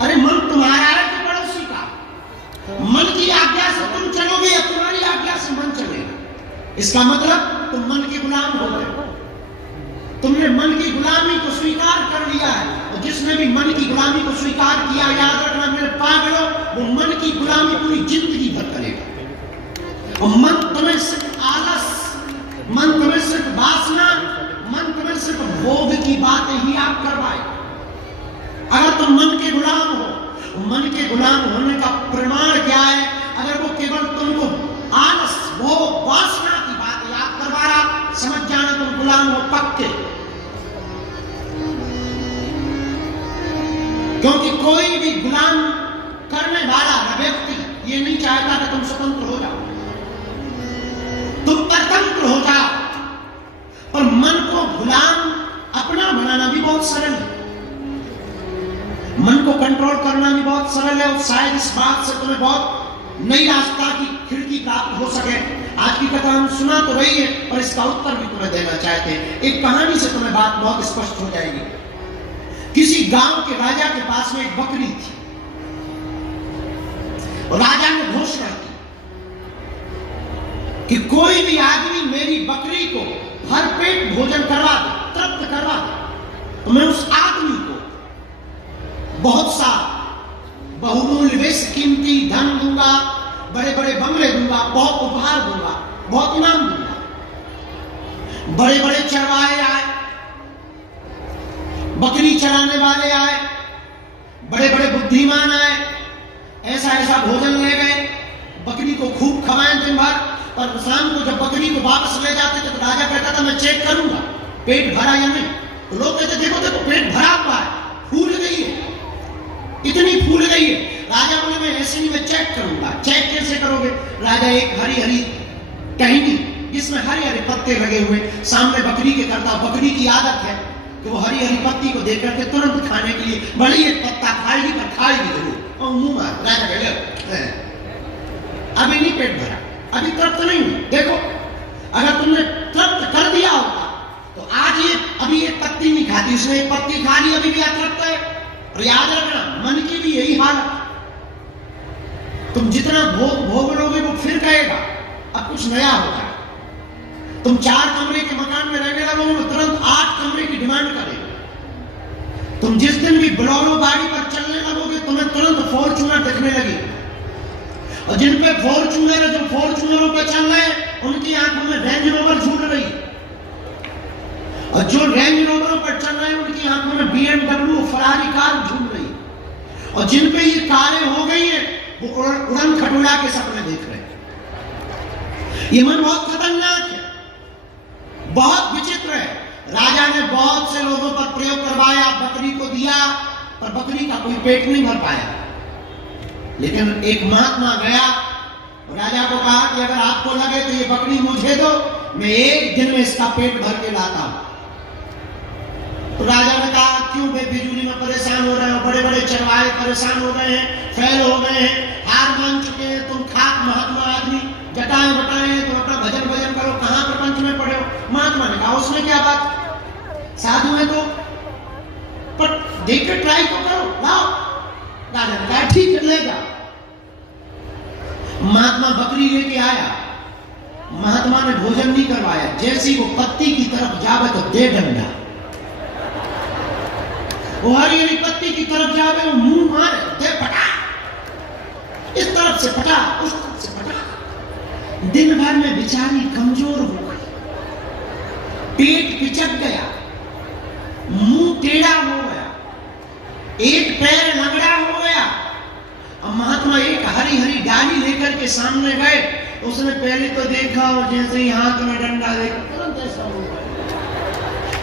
अरे मन तुम्हारा है कि पड़ोसी का? मन की आज्ञा से तुम चलोगे या तुम्हारी आज्ञा से मन चलेगा? इसका मतलब तुम मन के गुलाम हो गए। तुमने मन की गुलामी को स्वीकार कर लिया है, और जिसने भी मन की गुलामी को स्वीकार किया, याद रखना मेरे पागलों, वो मन की गुलामी पूरी जिंदगी भर करेगा। और मन तुम्हें सिर्फ आलस, मन तुम्हें सिर्फ वासना, मन तुम्हें सिर्फ भोग की बातें ही आप करवाए। अगर तुम मन के गुलाम हो, मन के गुलाम होने का प्रमाण क्या है? अगर वो केवल तुमको आलस, भोग, वासना की बात याद करवा रहा, समझ जाना तुम गुलाम हो पक्के। क्योंकि कोई भी गुलाम करने वाला व्यक्ति ये नहीं चाहता कि तुम स्वतंत्र हो जाओ, तुम परतंत्र हो जाओ। पर मन को गुलाम अपना बनाना भी बहुत सरल है, मन को कंट्रोल करना भी बहुत सरल है। और शायद इस बात से तुम्हें बहुत नई रास्ता की खिड़की प्राप्त हो सके। आज की कथा हम सुना तो रही है, पर इसका उत्तर भी तुम्हें देना चाहते हैं। एक कहानी से तुम्हें बात बहुत स्पष्ट हो जाएगी। किसी गांव के राजा के पास में एक बकरी थी, और राजा ने घोषणा की कि कोई भी आदमी मेरी बकरी को भरपेट भोजन करवा दे, तृप्त करवा दे, तो मैं उस आदमी को बहुत सा बहुमूल्य वैश्य कीमती धन दूंगा, बड़े बड़े बंगले दूंगा, बहुत उपहार दूंगा, बहुत इनाम दूंगा। बड़े बड़े चरवाहे आए, बकरी चराने वाले आए, बड़े बड़े बुद्धिमान आए, ऐसा ऐसा भोजन ले गए, बकरी को खूब खवाएं दिन भर। और शाम को जब बकरी को वापस ले जाते थे तो राजा कहता था मैं चेक करूंगा पेट भरा या नहीं। तो लोग कहते देखो देखो पेट भरा हुआ है, फूल गई है, इतनी फूल गई है। राजा बोले मैं ऐसे नहीं, मैं चेक करूंगा। चेक कैसे करोगे? राजा एक हरी हरी टहनी जिसमें हरे हरे पत्ते लगे हुए सामने बकरी के करता। बकरी की आदत है कि वो हरी हरी पत्ती को देख करके तुरंत खाने के लिए भले एक पत्ता खाएगी पर खाएगी जरूर, और मुंह मार। राजा कहे अभी नहीं पेट भरा, अभी तृप्त नहीं हुई। देखो अगर तुमने तृप्त कर दिया होगा तो आज ये अभी एक पत्ती नहीं खाती, उसने एक पत्ती खा ली, अभी भी अतृप्त है। और याद रखना मन की भी यही हालत। तुम जितना भोग लोगे वो फिर कहेगा अब कुछ नया होगा। तुम 4 कमरे के मकान में रहने लगोगे तो तुरंत 8 कमरे की डिमांड करेगा। तुम जिस दिन भी बोलेरो गाड़ी पर चलने लगोगे तुम्हें तुरंत फॉर्च्यूनर दिखने लगेगी। और जिन पे फॉर्च्यूनर है, जो फॉर्च्यूनरों पे चल रहे हैं उनकी आंखों में रेंज रोवर झूल रही है, और जो रेंज रोवरों पर चल रहे हैं उनकी आंखों में BMW फरारी कार झूल रही है। और जिन पे ये कारें हो गई हैं वो उड़न खटोला के सपने देख रहे हैं। ये मन बहुत खतरनाक है, बहुत विचित्र है। राजा ने बहुत से लोगों पर प्रयोग करवाया, बकरी को दिया पर बकरी का कोई पेट नहीं भर पाया। लेकिन एक महात्मा गया, राजा को कहा कि अगर आपको लगे तो ये बकरी मुझे दो, मैं एक दिन में इसका पेट भर के लाता हूं। तो राजा ने कहा क्यों बेफिजूली में परेशान हो रहे हो? बड़े बड़े चरवाहे परेशान हो गए हैं, फैल हो गए हैं, हार मान चुके हैं। तुम खाक महात्मा आदमी, जटाएं बटाएं हैं, तुम अपना भजन भजन करो, कहां प्रपंच में पड़े हो? महात्मा ने कहा उसमें क्या बात, साधु है तो पर देख के ट्राई तो करो, लाओ। राजा ने कहा ठीक है ले जाओ। महात्मा बकरी लेके आया, महात्मा ने भोजन नहीं करवाया। जैसी वो पत्ती की तरफ जावे तो दे डंडा, वो हरी हरी पत्ती की तरफ जावे, वो मुंह मारे, दे फटा, इस तरफ से फटा, उस तरफ से फटा। दिन भर में बेचारी कमजोर हो गई, पेट पिचक गया, मुंह टेढ़ा हो गया, एक पैर लगड़ा हो गया। अब महात्मा एक हरी हरी डाली लेकर के सामने गए, उसने पहले तो देखा और जैसे ही हाथ में डंडा देखा तुरंत ऐसा हो गया।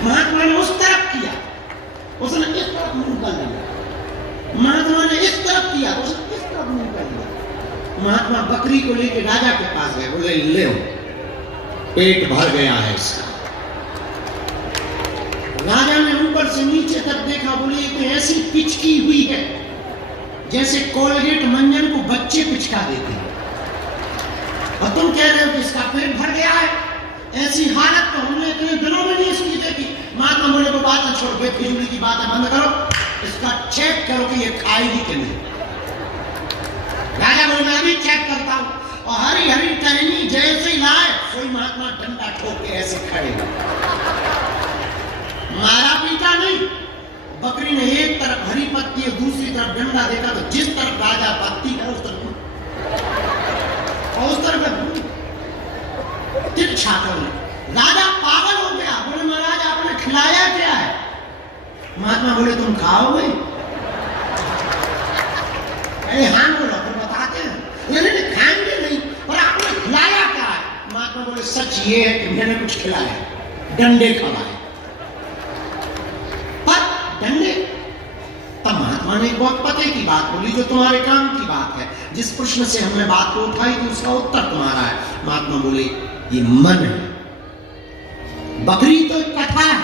महात्मा ने उस तरफ किया, उसने इस तरफ मुंह कर लिया। महात्मा ने इस तरफ किया, उसने इस तरफ मुंह कर लिया। महात्मा बकरी को लेकर राजा के पास गए, बोले ले पेट भर गया है इसका। राजा ने ऊपर से नीचे तक देखा, बोले ये तो ऐसी पिचकी हुई है जैसे कोलगेट मंजन को बच्चे पिचका देते हैं, और तुम कह रहे हो कि इसका पेट भर गया है। ऐसी हालत तो हमने इतने दिनों में नहीं इसकी देखी। महात्मा बोले को बात छोड़, बेफिजूली की बात है बंद करो। इसका चेक करो कि ये खाएगी कि नहीं। राजा बोले मैं भी चेक करता हूं, और हरी हरी टहनी जैसे ही लाए कोई महात्मा डंडा ठोक के ऐसे खड़े, मारा पीटा नहीं। बकरी ने एक तरफ हरी पत्ती और दूसरी तरफ डंडा देखा, तो जिस तरफ राजा पत्ती है उस तरफ और उस तरफ तिरछा कर। राजा पागल हो गया, बोले महाराज आपने खिलाया क्या है? महात्मा बोले तुम खाओगे? अरे हाँ बोला, फिर बताते हैं। नहीं खाएंगे नहीं, पर आपने खिलाया क्या है? महात्मा बोले सच ये है कि मैंने कुछ खिलाया, डंडे खवाए। पर डंडे? तब महात्मा ने एक बहुत पते की बात बोली, जो तुम्हारे काम की बात है। जिस प्रश्न से हमने बात को उठाई थी उसका उत्तर तुम्हारा है। महात्मा बोले ये मन है, बकरी तो एक कथा है,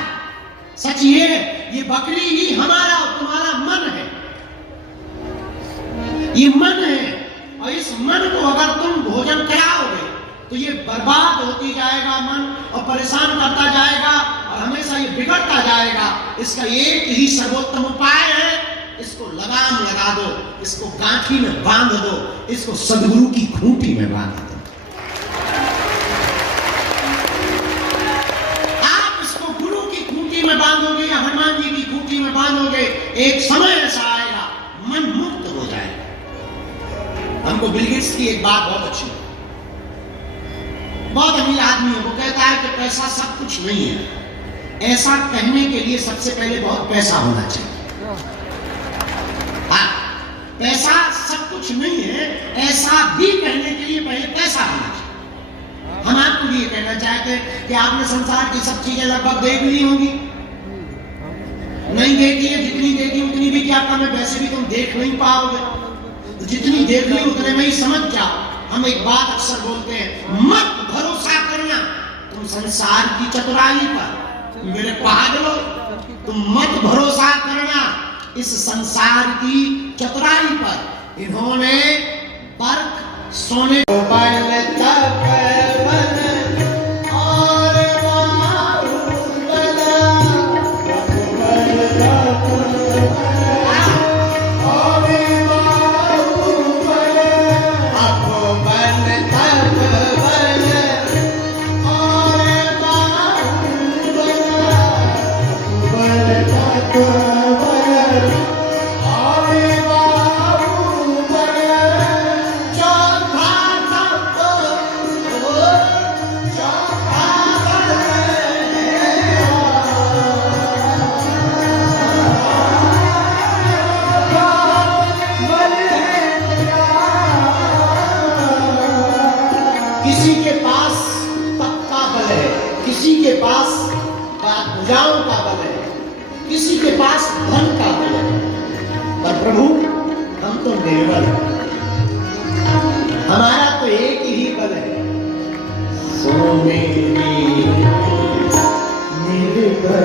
सच ये है ये बकरी ही हमारा और तुम्हारा मन है। ये मन है, और इस मन को अगर तुम भोजन कराओगे तो ये बर्बाद होती जाएगा मन, और परेशान करता जाएगा, और हमेशा ये बिगड़ता जाएगा। इसका एक ही सर्वोत्तम उपाय है, इसको लगाम लगा दो, इसको गांठी में बांध दो, इसको सदगुरु की खूंटी में बांध दो। आप इसको गुरु की खूंटी में बांधोगे या हनुमान जी की खूंटी में बांधोगे, एक समय ऐसा आएगा मन मुक्त हो जाएगा। हमको बिल गेट्स की एक बात बहुत अच्छी, बहुत अमीर आदमी है, वो कहता है कि पैसा सब कुछ नहीं है। ऐसा कहने के लिए सबसे पहले बहुत पैसा होना चाहिए। हाँ, पैसा सब कुछ नहीं है, ऐसा भी कहने के लिए पहले पैसा होना चाहिए। हम आपको ये कहना चाहते हैं कि आपने संसार की सब चीजें लगभग देख ली होंगी, नहीं देखी है, जितनी देखी उतनी भी क्या कम है, वैसे भी तुम देख नहीं पाओगे, तो जितनी देख ली उतने में ही समझ जाओ। हम एक बात अक्सर बोलते हैं, मत भरोसा करना तुम संसार की चतुराई पर, मेरे पागलों तुम मत भरोसा करना इस संसार की चतुराई पर। इन्होंने बर्फ सोने को किसी के पास पक्का बल है, किसी के पास भुजाओं का बल है, किसी के पास धन का बल है, पर प्रभु हम तो निर्बल हैं, हमारा तो एक ही बल है, सो मेरे निर्बल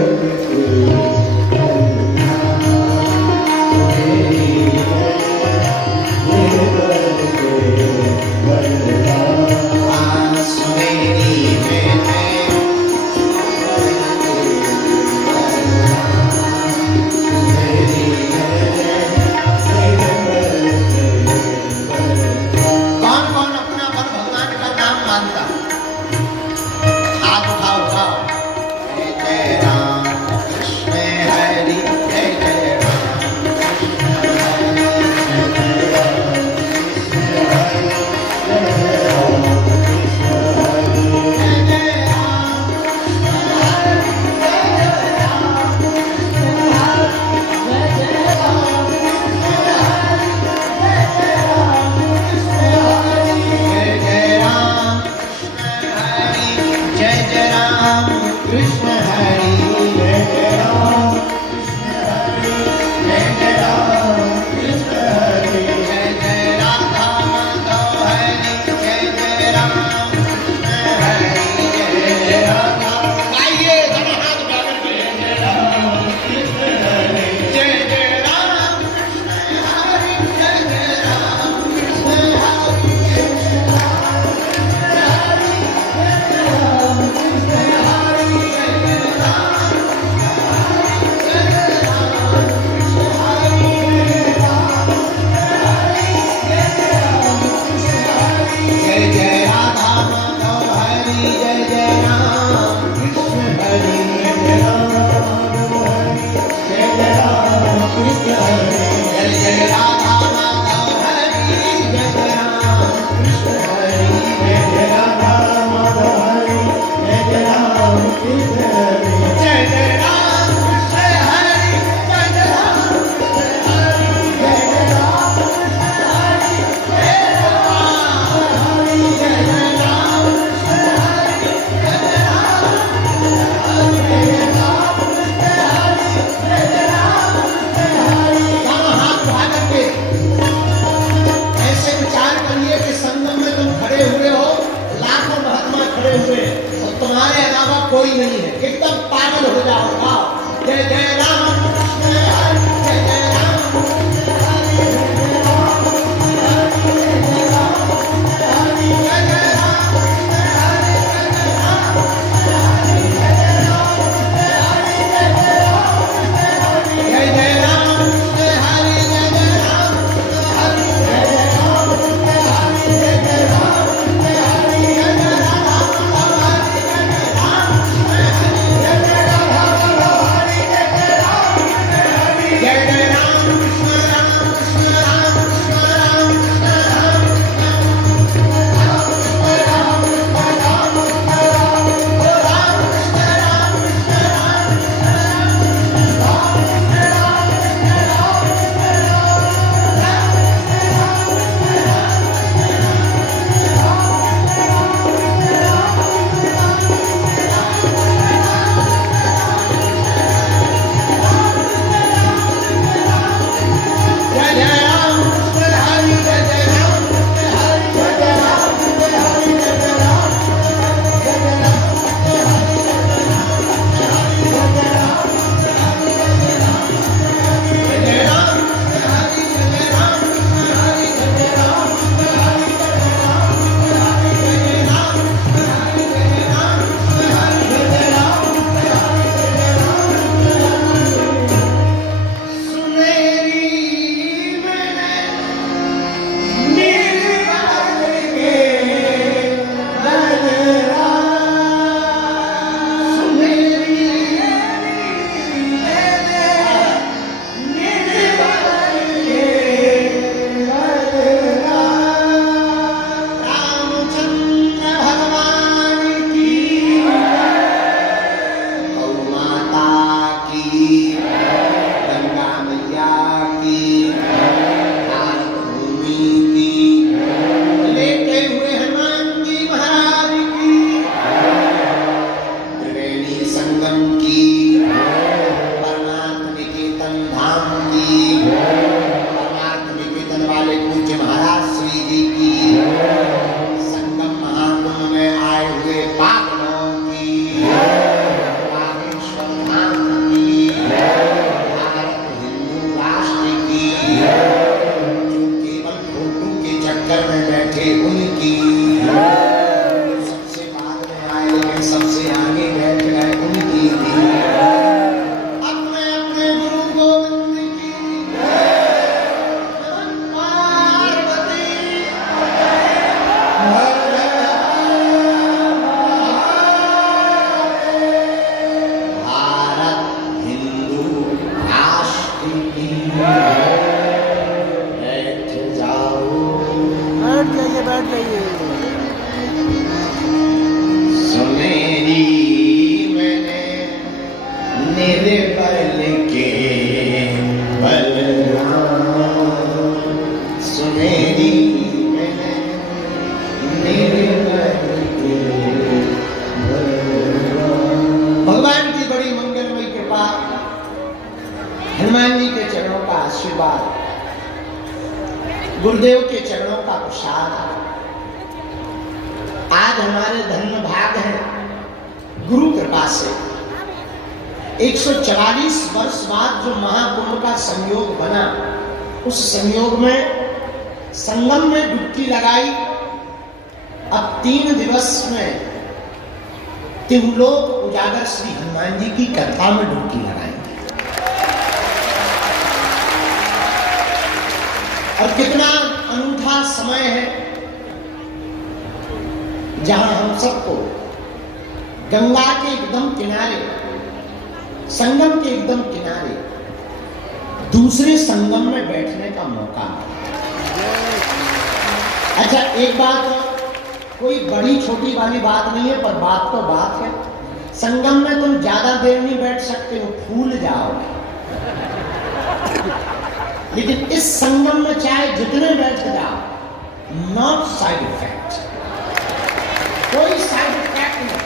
की, परमार्थ निकेतन वाले पूज्य महाराज श्री जी की, संगम महाकुंभ में आए हुए पागलों की, रामेश्वर धाम की, भारत हिंदू राष्ट्र की, जो केवल फोटो के चक्कर में बैठे उनकी, सबसे बाद में आए लेकिन सबसे आगे बैठ गए उनकी भी, अपने अपने गुरु गोविंद की पार्वती भारत हिंदू राष्ट्र की, बैठ जाओ, बैठ जाइए। सुनेरी मैंने निर्बल के बलराम, सुनेरी मैंने निर्बल के बलराम। भगवान की बड़ी मंगलमयी कृपा, हनुमान जी के चरणों का आशीर्वाद, गुरुदेव के चरणों का प्रसाद, आज हमारे धन्य भाग है गुरु कृपा से 144 वर्ष बाद जो महाकुंभ का संयोग बना, उस संयोग में संगम में डुबकी लगाई। अब 3 दिवस में तिहुलोक उजागर श्री हनुमान जी की कथा में डुबकी लगाएंगे। और कितना अनूठा समय है जहां हम सबको गंगा के एकदम किनारे, संगम के एकदम किनारे दूसरे संगम में बैठने का मौका मिला। अच्छा, एक बात, कोई बड़ी छोटी वाली बात नहीं है, पर बात तो बात है। संगम में तुम ज्यादा देर नहीं बैठ सकते हो, फूल जाओगे। लेकिन इस संगम में चाहे जितने बैठ जाओ, नॉट साइड इफेक्ट, कोई साइड इफेक्ट नहीं,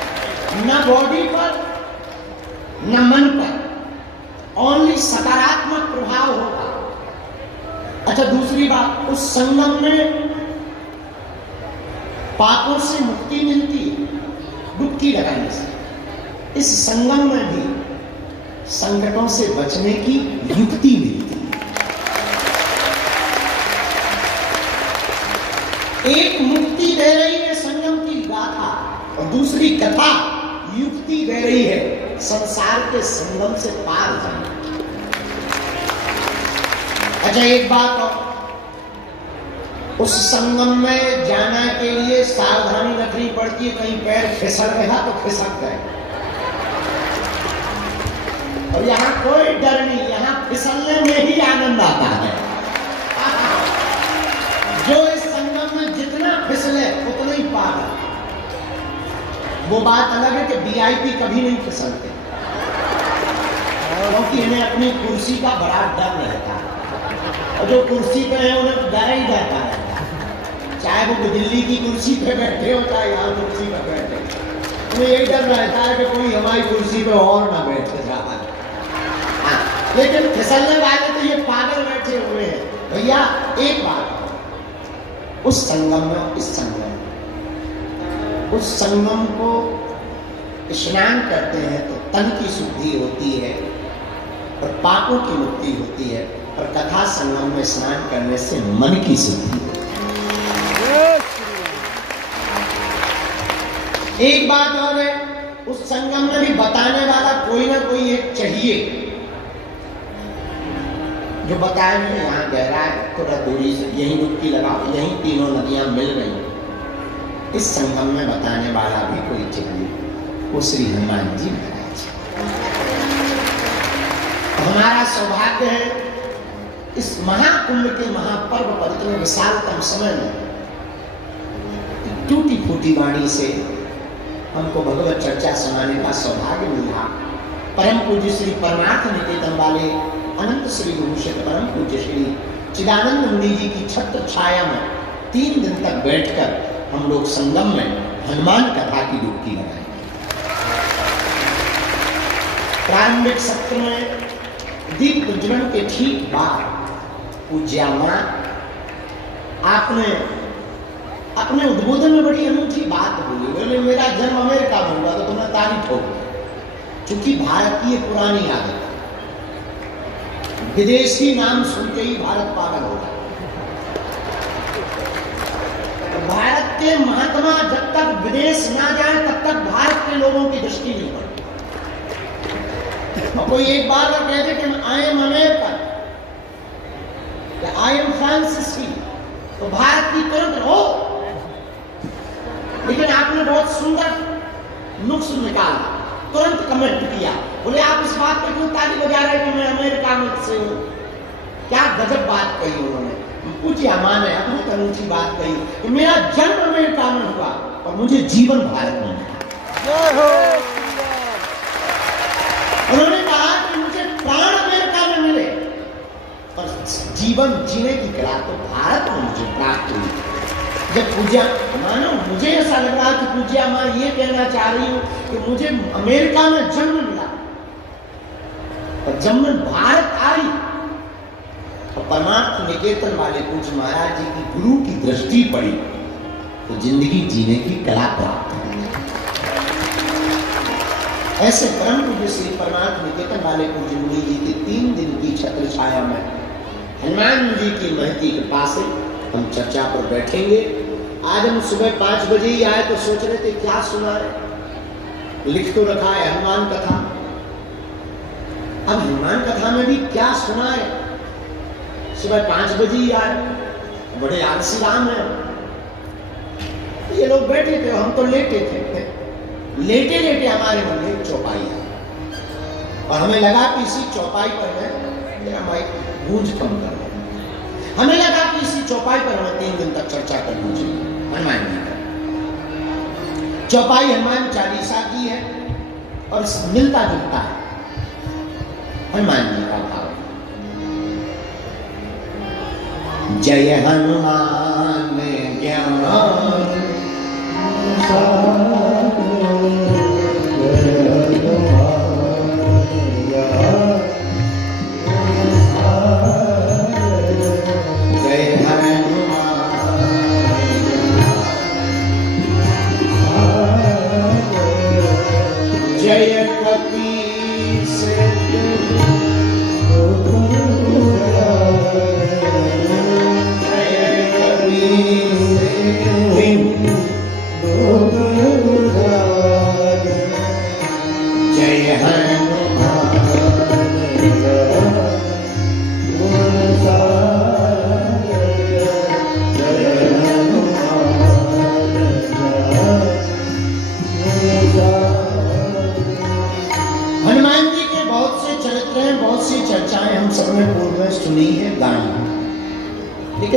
न बॉडी पर न मन पर, ओनली सकारात्मक प्रभाव होगा। अच्छा, दूसरी बात, उस संगम में पापों से मुक्ति मिलती है डुबकी लगाने से। इस संगम में भी संकटों से बचने की युक्ति मिलती है। एक मुक्ति दे रही है संगम की गाथा, और दूसरी कथा युक्ति दे रही है संसार के संगम से पार जाने। अच्छा, एक बात और, उस संगम में जाने के लिए सावधानी रखनी पड़ती है। कहीं पैर फिसल गया तो फिसक गए, और यहाँ कोई डर नहीं, यहाँ फिसलने में ही आनंद आता है। जो इस संगम में जितना फिसले उतना ही पार है। वो बात अलग है कि वीआईपी कभी नहीं फिसलते, क्योंकि इन्हें अपनी कुर्सी का बड़ा डर रहता है, और जो कुर्सी पे है उन्हें डर ही रहता है, चाहे वो दिल्ली की कुर्सी पे बैठे हो चाहे यहाँ कुर्सी पे बैठे, उन्हें यही डर रहता है कि कोई हमारी कुर्सी पे और ना बैठ जाए। लेकिन फिसलने वाले तो ये पागल बैठे हुए हैं। भैया एक बात, उस संगम में, इस संगम, उस संगम को स्नान करते हैं तो तन की शुद्धि होती है और पापों की मुक्ति होती है, और कथा संगम में स्नान करने से मन की शुद्धि होती है। एक बात और है, उस संगम में भी बताने वाला कोई ना कोई एक चाहिए, जो बताए नहीं यहाँ गहरा है, थोड़ा दूरी से यहीं डुबकी लगाओ, यहीं तीनों नदियां मिल रही। इस संगम में बताने वाला भी कोई चाहिए, वो श्री हनुमान जी महाराज। हमारा सौभाग्य है इस महाकुंभ के महापर्व पर इतने विशालतम समय में टूटी फूटी वाणी से हमको भगवत चर्चा सुनाने का सौभाग्य मिला। परम पूज्य श्री परमार्थ निकेतन वाले अनंत श्री गुरुशेख परम पूज्य श्री चिदानंद मुनि जी की छत्र छाया में 3 दिन तक बैठकर हम लोग संगम में हनुमान कथा की डुबकी लगाएंगे। प्रारंभिक सत्र में दीप प्रज्वलन के ठीक बाद पूज्या मां आपने अपने उद्बोधन में बड़ी अनूठी बात बोली। बोले मेरा जन्म अमेरिका में हुआ तो तुम्हें तारीफ होगी, क्योंकि भारत की एक पुरानी आदत है, विदेशी नाम सुनते ही भारत पागल हो जाता। भारत के महात्मा जब तक विदेश ना जाए तब तक भारत के लोगों की दृष्टि नहीं पड़ती। और कोई एक बार अगर कहते कि आई एम अमेरिकन या आई एम फ्रांसीसी तो भारत की तुरंत हो। लेकिन आपने बहुत सुंदर नुक्स निकाला, तुरंत कमेंट किया, बोले आप इस बात पे क्यों ताली बजा रहे कि मैं अमेरिका में से हूं। क्या गजब बात कही उन्होंने। पूज्य मां ने अद्भुत अनूठी बात कही कि मेरा जन्म अमेरिका में हुआ और मुझे जीवन भारत में मिला। उन्होंने कहा कि मुझे प्राण अमेरिका में मिले और जीवन जीने की कला तो भारत में मुझे प्राप्त हुई। जब पूज्या मानो मुझे ऐसा लग रहा कि पूज्या मां ये कहना चाह रही हूं कि मुझे अमेरिका में जन्म मिला और जब मैं भारत आई तो परमार्थ निकेतन वाले पूज्य महाराज जी की गुरु की दृष्टि पड़ी तो जिंदगी जीने की कला प्राप्त हुई। ऐसे परम पूज्य श्री परमार्थ निकेतन वाले पूज्य मुनि जी की 3 दिन की छत्र छाया में हनुमान जी की महती के पास हम चर्चा पर बैठेंगे। आज हम सुबह 5 बजे ही आए तो सोच रहे थे क्या सुना है, लिख तो रखा है हनुमान कथा। अब हनुमान कथा में भी क्या सुना है, सुबह 5 बजे ही आए, बड़े आलसी राम है। ये लोग बैठे थे, हम तो लेटे थे। लेटे लेटे हमारे मन में एक चौपाई है और हमें लगा कि इसी चौपाई पर मैं मेरा माइक गूंज कम कर, हमें लगा कि इसी चौपाई पर हमें 3 दिन तक चर्चा करनी चाहिए हनुमान जी का। चौपाई हनुमान चालीसा की है और मिलता जुलता है हनुमान जी का भाव। जय हनुमान ज्ञान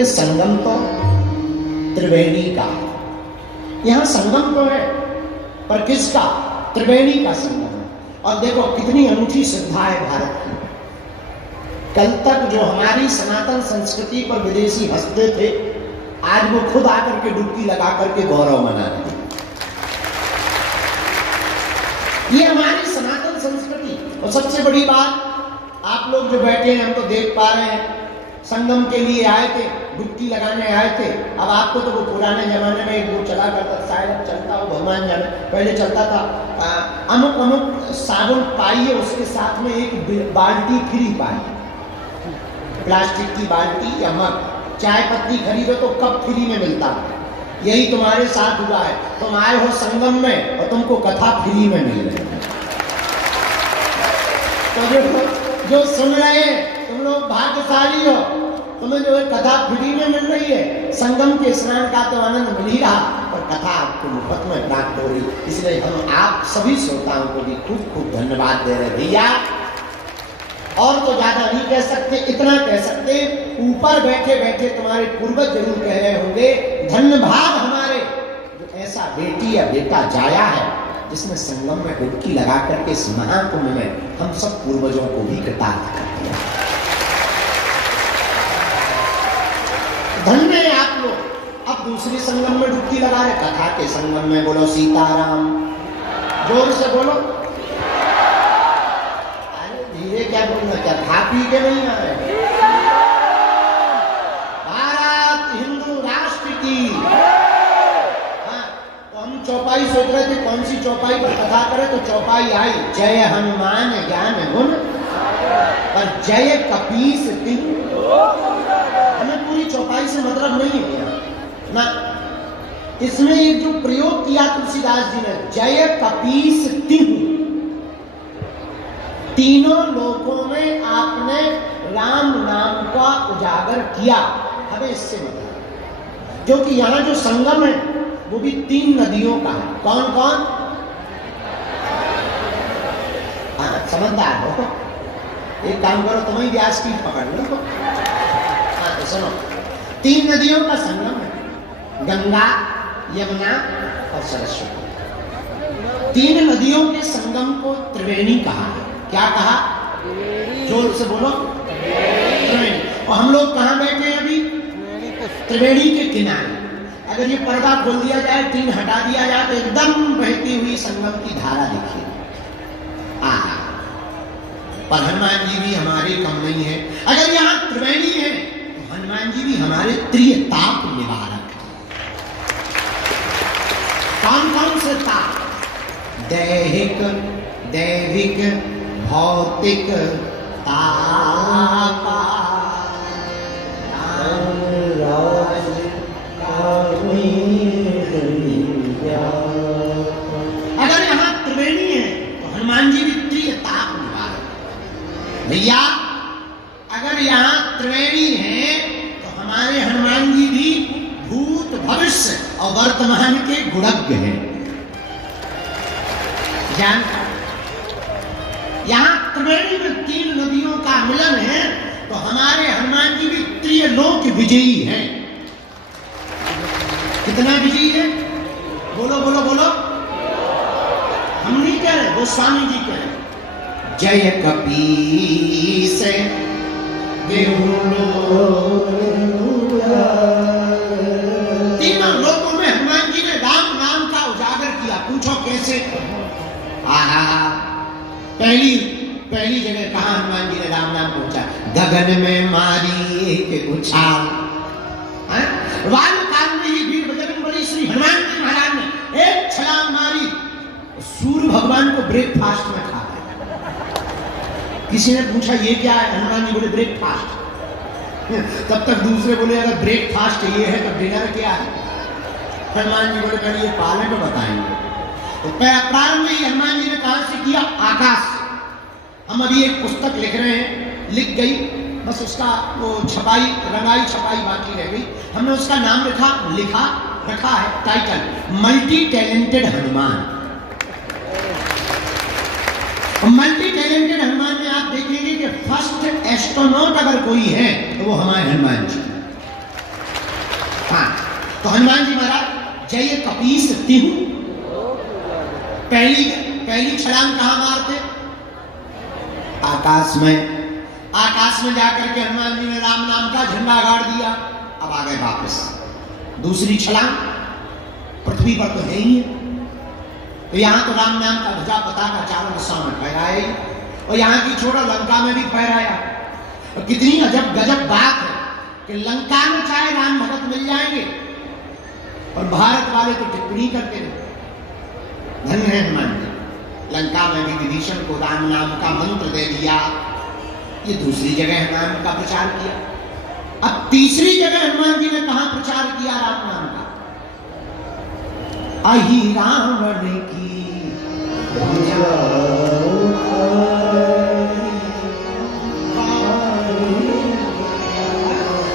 संगम तो त्रिवेणी का, यहां संगम तो है पर किसका? त्रिवेणी का संगम है। और देखो कितनी अनूठी श्रद्धा है भारत की। कल तक जो हमारी सनातन संस्कृति पर विदेशी हंसते थे, आज वो खुद आकर के डुबकी लगा करके गौरव मना रहे हैं। ये हमारी सनातन संस्कृति। और सबसे बड़ी बात, आप लोग जो बैठे हैं हम तो देख पा रहे हैं, संगम के लिए आए थे, डुबकी लगाने आए थे। अब आपको तो वो पुराने जमाने में एक वो चला करता, शायद अब चलता हो भगवान जाने, पहले चलता था अमुक अमुक साबुन पाइए, उसके साथ में एक बाल्टी फ्री पाइए, प्लास्टिक की बाल्टी या मग। चाय पत्ती खरीदो तो कप फ्री में मिलता है। यही तुम्हारे साथ हुआ है, तुम आए हो संगम में और तुमको कथा फ्री में मिल रही है। तो जो सुन रहे हैं तुम लोग भाग्यशाली हो, तुम्हें जो है कथा फ्री में मिल रही है। संगम के स्नान का तो आनंद मिल ही रहा, पर कथा आपको मुफ्त में प्राप्त हो रही। इसलिए हम आप सभी श्रोताओं को भी खूब खूब धन्यवाद दे रहे भैया। और तो ज्यादा नहीं कह सकते, इतना कह सकते, ऊपर बैठे बैठे तुम्हारे पूर्वज जरूर कह रहे होंगे, धन्य भाग हमारे जो ऐसा बेटी या बेटा जाया है जिसने संगम में डुबकी लगा करके इस महाकुंभ में हम सब पूर्वजों को भी कृतार्थ कर दिया। धन्य है आप लोग। अब दूसरी संगम में डुबकी लगा रहे, कथा के संगम में बोलो सीताराम, जोर से बोलो। अरे धीरे क्या बोलना, क्या खा पी के नहीं आए? भारत हिंदू राष्ट्र की। हाँ, तो हम चौपाई सोच रहे थे कौन सी चौपाई पर कथा करें, तो चौपाई आई जय हनुमान ज्ञान गुण पर जय कपीस तिहु। हमें पूरी चौपाई से मतलब नहीं है ना, इसमें एक जो प्रयोग किया तुलसीदास जी ने, जय कपीस तिहु, तीनों लोकों में आपने राम नाम का उजागर किया। हमें इससे मतलब, क्योंकि यहां जो संगम है वो भी 3 नदियों का है। कौन कौन? हाँ, समझदार हो, एक काम करो, तुम्हें व्यास की पकड़ लो। हाँ, तो सुनो, 3 नदियों का संगम है, गंगा, यमुना और सरस्वती। 3 नदियों के संगम को त्रिवेणी कहा है। क्या कहा? जोर से बोलो, त्रिवेणी। और हम लोग कहाँ बैठे हैं अभी? त्रिवेणी के किनारे। अगर ये पर्दा खोल दिया जाए, 3 हटा दिया जाए, तो एकदम बहती हुई संगम की धारा दिखी। पर हनुमान जी भी हमारे कम नहीं है। अगर यहाँ त्रिवेणी है तो हनुमान जी भी हमारे त्रिताप निवारक है। कौन कौन से ताप? दैहिक, दैविक, भौतिक ताप। अगर यहाँ त्रिवेणी है तो हनुमान जी भी त्रिताप निवारक। भैया अगर यहाँ त्रिवेणी है तो हमारे हनुमान जी भी भूत, भविष्य और वर्तमान के गुणज्ञ हैं। जानता, यहाँ त्रिवेणी में 3 नदियों का मिलन है, तो हमारे हनुमान जी भी त्रिलोक विजयी हैं। कितना विजयी है? बोलो बोलो बोलो। हम नहीं कह रहे, वो स्वामी जी कह रहे। जय कपीस तीनों लोकों में हनुमान जी ने राम नाम का उजागर किया। पूछो कैसे? पहली जगह कहा हनुमान जी ने राम नाम पहुंचा? गगन में मारी एक उछाल। वायु काल में ही वीर बजरंगबली श्री हनुमान जी महाराज ने एक छलांग मारी, सूर्य भगवान को ब्रेकफास्ट में खा गए। किसी ने पूछा ये क्या है? हनुमान जी बोले ब्रेकफास्ट। तब तक दूसरे बोले अगर ब्रेकफास्ट ये है तो डिनर क्या है? हनुमान जी बोले पहले ये पालन को बताएंगे। तो प्रारंभ में ही हनुमान जी ने कहां से किया? आकाश। हम अभी एक पुस्तक लिख रहे हैं, लिख गई, बस उसका वो छपाई, रंगाई छपाई बाकी रह गई। हमने उसका नाम रखा है title, multi talented Hanuman. Multi talented Hanuman में आप देखेंगे कि फर्स्ट एस्ट्रोनॉट अगर कोई है तो वो हमारे हनुमान जी। हाँ, तो हनुमान जी महाराज जय कपीस तिहु, पहली छलांग कहां मारते? आकाश में जाकर के हनुमान जी ने राम नाम का झंडा गाड़ दिया। अब आ गए वापस। दूसरी छलांग पृथ्वी पर तो है ही है, तो यहां तो राम नाम का ध्वजा पताका चारों दिशाओं में फहराया ही, और यहां की छोड़ो लंका में भी फहराया। और कितनी अजब गजब बात है कि लंका में चाहे राम भगत मिल जाएंगे और भारत वाले तो टिप्पणी करते रहे। धन्य है हनुमान जी, लंका में भी विभीषण को राम नाम का मंत्र दे दिया। ये दूसरी जगह नाम का प्रचार किया। अब तीसरी जगह हनुमान जी ने कहां प्रचार किया राम नाम का? अहि रावण की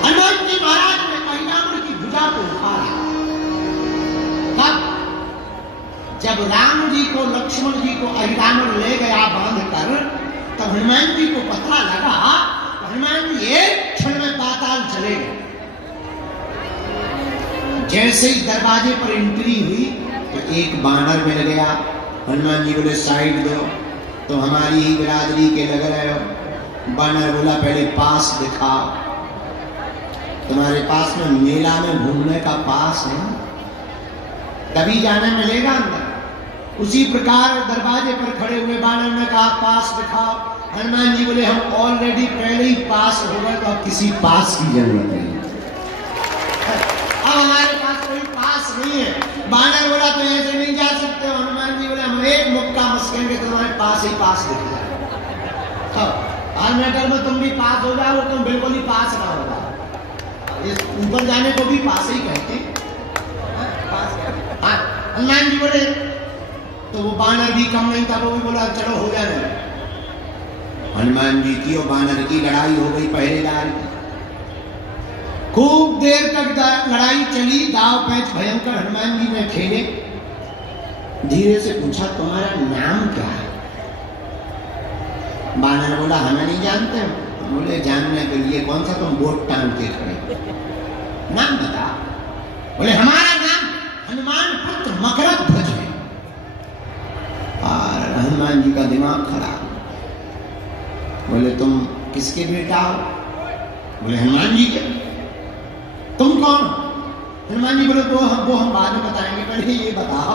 हनुमान जी महाराज ने अहि रावण की भुजा को उखाड़ा। तब जब राम जी को, लक्ष्मण जी को अहि रावण ले गया बांध कर, तब हनुमान जी को पता लगा, हनुमान जी एक क्षण में पाताल चले गए। जैसे ही दरवाजे पर एंट्री हुई तो एक बानर मिल गया। हनुमान जी बोले साइड दो, तो हमारी ही बिरादरी के लग रहे हो। बानर बोला पहले पास दिखाओ, तुम्हारे पास में मेला में घूमने का पास है, तभी जाने मिलेगा अंदर। उसी प्रकार दरवाजे पर खड़े हुए बानर ने कहा पास दिखाओ। हनुमान जी बोले हम ऑलरेडी पहले ही पास हो गए, तो अब किसी पास की जरूरत नहीं, अब हमारे पास कोई पास नहीं है। बानर बोला तो ऐसे नहीं जा सकते हो। हनुमान जी बोले हम एक मुक्का मस्केंगे तो तुम्हारे पास ही पास दिख जाए। हर मैटर में तुम भी पास हो जाओ, तुम बिल्कुल ही पास ना हो जाओ। इस ऊपर जाने को भी पास ही कहते हैं। हनुमान जी बोले तो वो बानर भी कम नहीं था, वो भी बोला चलो हो जाए। हनुमान जी की और बानर की लड़ाई हो गई पहरेदार की। खूब देर तक लड़ाई चली, दाव पैंच भयंकर हनुमान जी ने खेले। धीरे से पूछा तुम्हारा नाम क्या है? बानर बोला हमें नहीं जानते। बोले जानने के लिए कौन सा तुम बोट टांग के खड़े, नाम बता। बोले हमारा नाम हनुमान पुत्र मकरध्वज है। और हनुमान जी का दिमाग खराब। बोले तुम किसके बेटा हो? बोले हनुमान जी के। तुम कौन? हनुमान जी बोले वो हम बाद में बताएंगे, पहले ये बताओ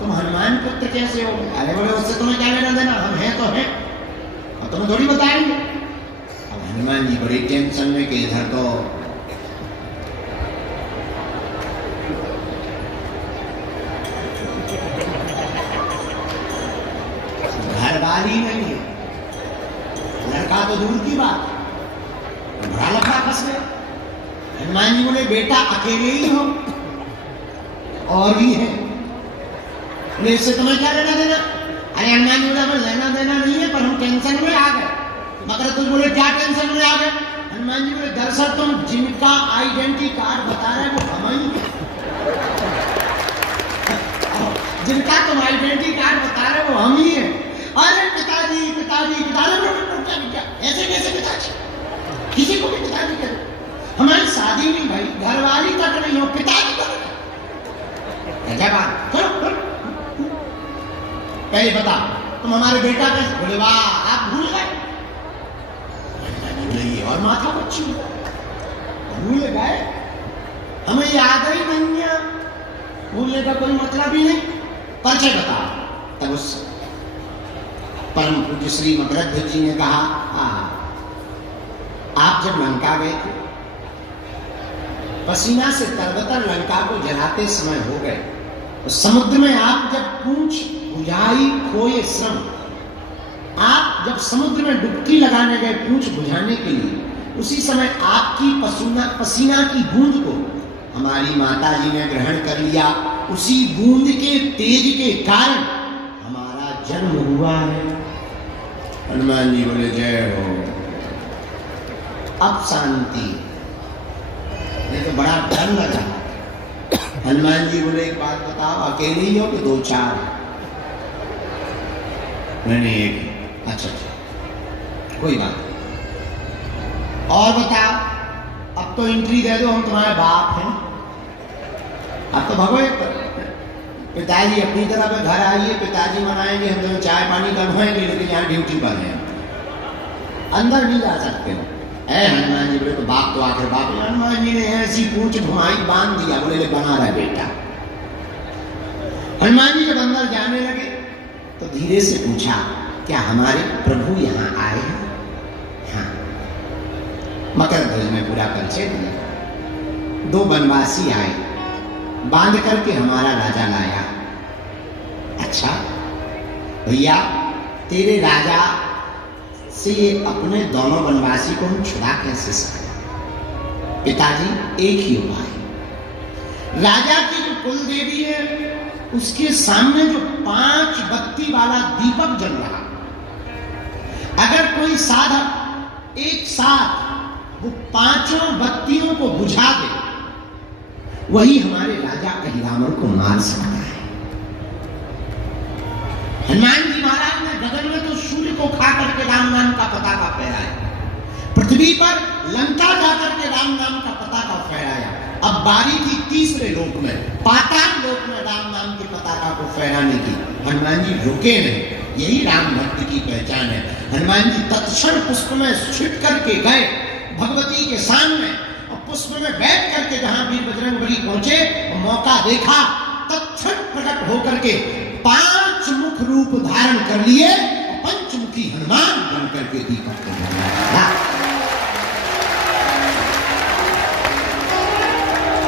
तुम हनुमान पुत्र कैसे हो? अरे बोले उससे तुम्हें क्या लेना देना, हम हैं तो हैं, और तुम्हें थोड़ी बताएंगे। अब हनुमान जी बड़ी टेंशन में कि इधर तो घर वाली नहीं है, लड़का तो दूर की बात, बड़ा लफड़ा फंस गया। हनुमान जी बोले बेटा अकेले ही हो और भी है, इससे तुम्हें क्या लेना देना? अरे हनुमान जी बोले लेना देना नहीं है, पर हम टेंशन में आ गए। मगर तुम बोले क्या टेंशन में आ गए? हनुमान जी बोले दरअसल तुम जिनका आइडेंटिटी कार्ड बता रहे वो हम ही हैं। जिनका तुम आइडेंटिटी कार्ड बता रहे वो हम ही हैं। अरे पिताजी पिताजी पिताजी, क्या ऐसे कैसे पिताजी? किसी को भी पिताजी करो, हमारी शादी नहीं भाई, घरवाली तक नहीं हो, पिताजी करो। चलो पहले बता तुम हमारे बेटा कैसे? बोले वाह आप भूल गए। बोले और माथा बच्ची भूल गए, हमें याद ही नहीं है। भूलने का कोई मतलब ही नहीं। परिचय बता। तब उस परम पूज्य श्री मकरध्वज जी ने कहा आप जब लंका गए थे, पसीना से तरबतर लंका को जलाते समय हो गए, तो समुद्र में आप जब पूंछ बुझाई खोए श्रम, आप जब समुद्र में डुबकी लगाने गए पूंछ बुझाने के लिए, उसी समय आपकी पसीना की बूंद को हमारी माता जी ने ग्रहण कर लिया। उसी बूंद के तेज के कारण हमारा जन्म हुआ है। हनुमान जी बोले जय हो। अब शांति, नहीं तो बड़ा डर लगा। हनुमान जी बोले एक बात बताओ, अकेले ही हो कि दो चार? नहीं एक। अच्छा कोई बात नहीं। और बताओ, अब तो एंट्री दे दो, हम तुम्हारे बाप हैं। अब तो भगो, पिताजी अपनी तरह पे घर आइए, पिताजी मनाएंगे, हम तुम्हें चाय पानी करवाएंगे, लेकिन यहाँ ड्यूटी पर है, अंदर नहीं जा सकते हो। हनुमान जी बोले तो बाप तो आखिर बाप। हनुमान जी ने ऐसी पूंछ घुमाई, बांध दिया। बोले ले बना रहा बेटा। हनुमान जी जब अंदर जाने लगे तो धीरे से पूछा क्या हमारे प्रभु यहाँ आए हैं? हाँ। मकरध्वज में पूरा परिचय दिया। दो बनवासी आए, बांध करके हमारा राजा लाया। अच्छा भैया, तेरे राजा से ये अपने दोनों बनवासी को हम छुड़ा कैसे सकते? पिताजी एक ही उपाय, राजा की जो कुल देवी है उसके सामने जो 5 बत्ती वाला दीपक जल रहा, अगर कोई साधक एक साथ वो 5 बत्तियों को बुझा दे, वही हमारे राजा अहिरावण को मार सकता है। हनुमान जी महाराज ने गगन में तो सूर्य को खा करके राम नाम का पताका फहराया, पृथ्वी पर लंका जाकर के राम नाम का पताका फहराया। अब बारी थी तीसरे लोक में, पाताल लोक में राम नाम के पताका को फहराने की। हनुमान जी रुके नहीं, यही राम भक्त की पहचान है। हनुमान जी तत्क्षण पुष्प में छिप करके गए भगवती के सामने, और पुष्प में बैठ करके जहां वीर बजरंगबली पहुंचे, मौका देखा, तत्क्षण प्रकट होकर के 5 मुख रूप धारण कर लिए, पंचमुख दुखी हनुमान बनकर के दीपक को जलाया।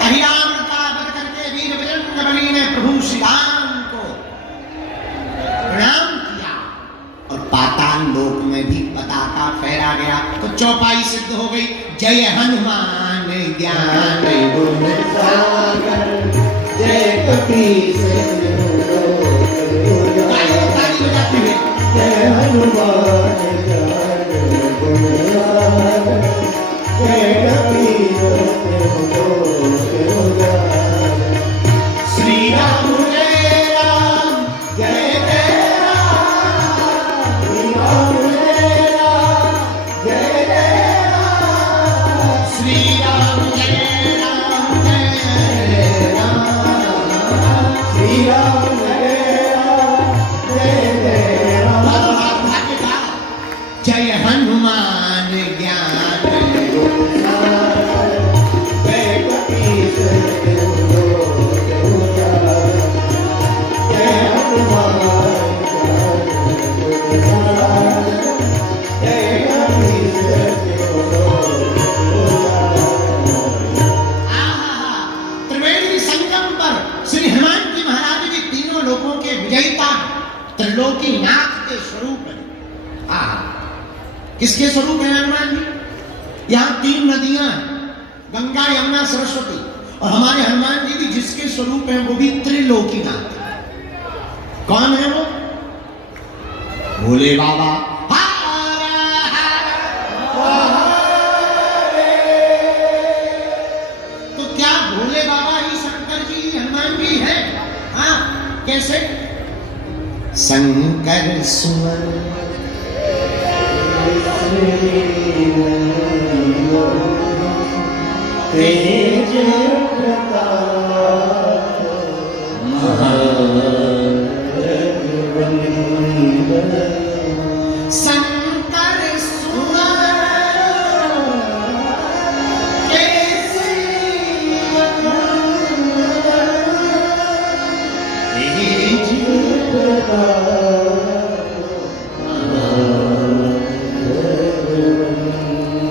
अहिराम का वध करके वीर बजरंगबली ने प्रभु श्री राम को प्रणाम किया और पाताल लोक में भी पताका फहरा गया। तो चौपाई सिद्ध हो गई। जय हनुमान ज्ञान गुण सागर, जय कपीस ताली बजाते हुए जय हनुमान ज्ञान गुण सागर, जय कपीस श्री राम जय राम जय जय राम, श्री राम जय राम जय जय राम, श्री राम जय राम जय राम, श्री राम जय राम जय जय राम। जय हनुमान ज्ञान गुण सागर, जय कपीस जय हनुमान ज्ञान गुण सागर, जय कपीस त्रिवेणी संगम पर श्री हनुमान जी महाराज जी तीनों लोगों के विजयता त्रिलोकी नाथ के स्वरूप है। किसके स्वरूप है हनुमान जी? यहाँ तीन नदियां हैं, गंगा यमुना सरस्वती, और हमारे हनुमान जी भी जिसके स्वरूप हैं वो भी त्रिलोकीनाथ है। कौन है वो? भोले बाबा। तो क्या भोले बाबा ही शंकर जी हनुमान जी है? हाँ, कैसे? शंकर सुमन तेज प्रताप शंकर सुमन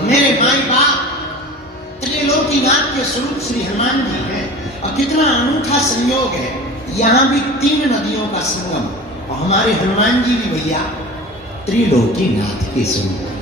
मेरे माई बाप त्रिलोकीनाथ के स्वरूप श्री हनुमान जी हैं। और कितना अनूठा संयोग है, यहाँ भी तीन नदियों का संगम, और हमारे हनुमान जी भी भैया त्रिलोकीनाथ के स्वरूप।